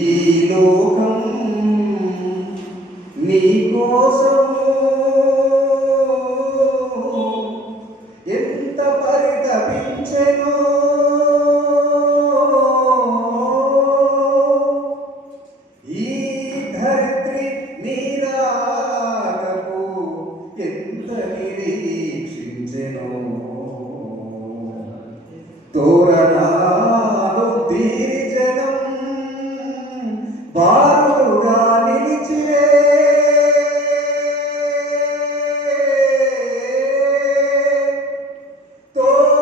ఈ లోకం నీ కోసము ఎంత పరితపించెనో ఈ ధరిత్రి నీరాకకు ఎంత నిరీక్షించెనో తోరణాలు తీరి జనం బారుగా నిలిచిరే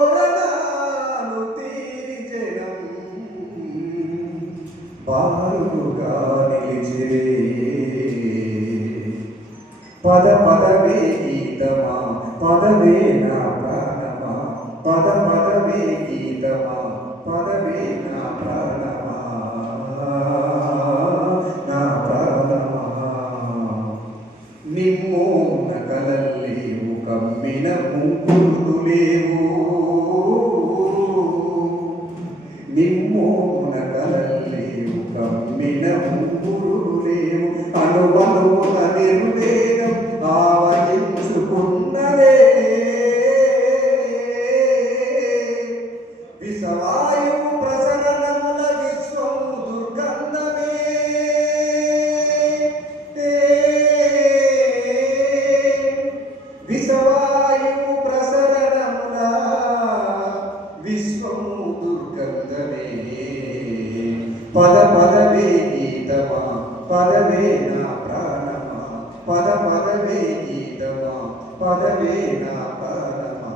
తోరణాలు తీరి జనం బారుగా నిలిచిరే పద పదవే గీతమా పదవే నా ప్రాణమా పద పదవే గీతమా పదవే నా ప్రాణమా నా ప్రాణమా నిమ్మోన కలల్లేవు కమ్మిన ముంకురులేవు నిమ్మోన కలల్లేవు కమ్మిన ముంకురులేవు అనువనువున నిర్వేదం ఆవహించుకున్నదే విషవాయువు ప్రసరణముల విశ్వం దుర్గంధమే విషవాయువు ప్రసరణముల విశ్వం దుర్గంధమే పద పదవే గీతమా పదవే నా ప్రాణమా పద పదవే గీతమా పదవే నా ప్రాణమా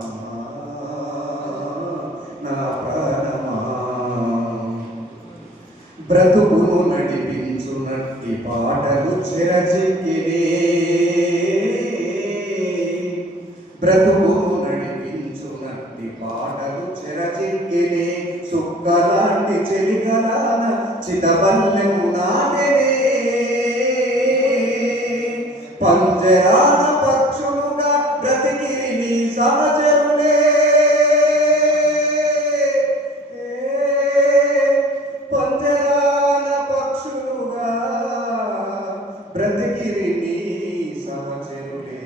నా ప్రాణమా బ్రతుకును నడిపించునట్టి పాటలు చెరచెక్కినే బ్రతుకును నడిపించునట్టి పాటలు చెరచెక్కినే సుక్కలాంటి చెలికలాన చితవల్లెము నాటెనే పంజరాన పక్షులుగా బ్రతికిరి నీ సహచరులే పంజరాన పక్షులుగా బ్రతికిరి నీ సహచరులే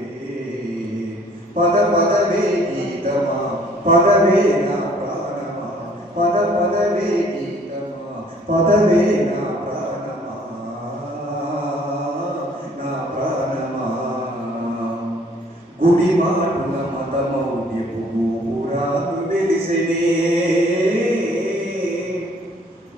పద పదవే గీతమా పదవే నా ప్రాణమా పద పదవే గీతమా పదవే నా ప్రాణమా నా ప్రాణమా గుడి మాటున మతమౌర్యపు గోపురాలు వెలిసెనే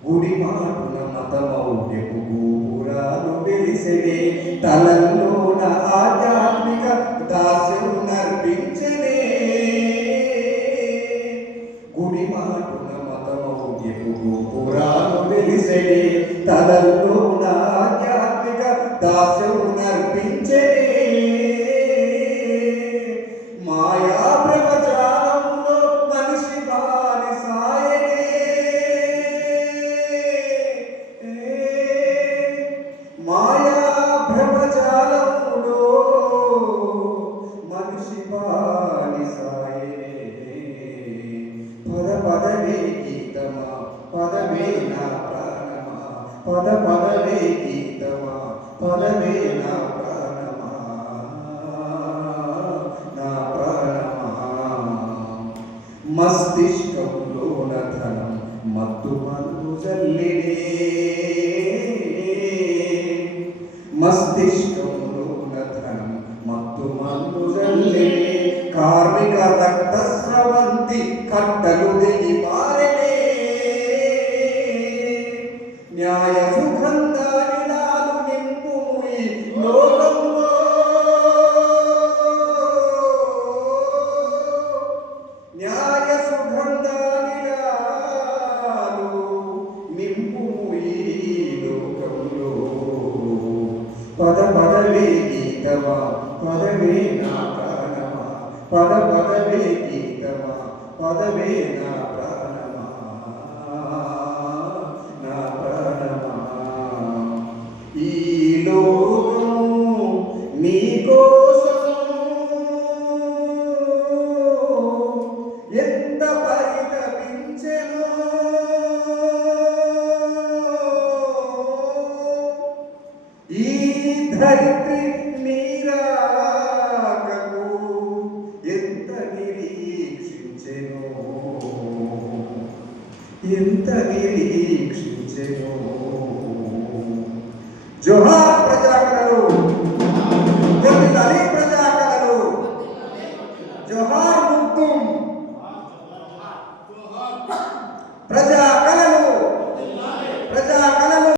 గుడి మాటున మతమౌర్యపు గోపురాలు వెలిసెనే తలల్లోన ఆధ్యాత్మిక దాస్యం నర్పించనే గుడి మాటున మతమౌర్యపు గోపురాలు వెలిసెనే తలల్లోన ఆధ్యాత్మిక దాస్యం నర్పించనే మాయా ప్రపంచంలో మనిషి బాని సాయనే మాయా భ్రమజాలంలో మనిషి బాని సాయనే పద పదవే గీతమా పదవే నా ప్రాణమా పద పదవే గీతమా పదవే నా ప్రాణమా నా ప్రాణమా మస్తిష్కంలోన ధనం మత్తు మందు జల్లినే మస్తిష్కంలోన ధనం మత్తు మందు జల్లినే కార్మిక రక్త స్రవంతి కట్టలు దిగి పారనే న్యాయ సుగంధానిలాలు నింపు ఈ లోకంలో న్యాయ సుగంధానిలాలు నింపు ఈ లోకంలో పద పదవే గీతమా పదవే నా ప్రాణమా పద పదవే గీతమా పదవే నా ప్రాణమా నా ప్రాణమా ఈ లోకం నీ కోసం ఎంత పరితపించెనో ధరిత్రి నీరాకకు ఎంత నిరీక్షించెను, ఎంత నిరీక్షించెను. జోహార్ ప్రజాకళలు, వర్ధిల్లాలి ప్రజాకళలు. జోహార్ ముక్తుం.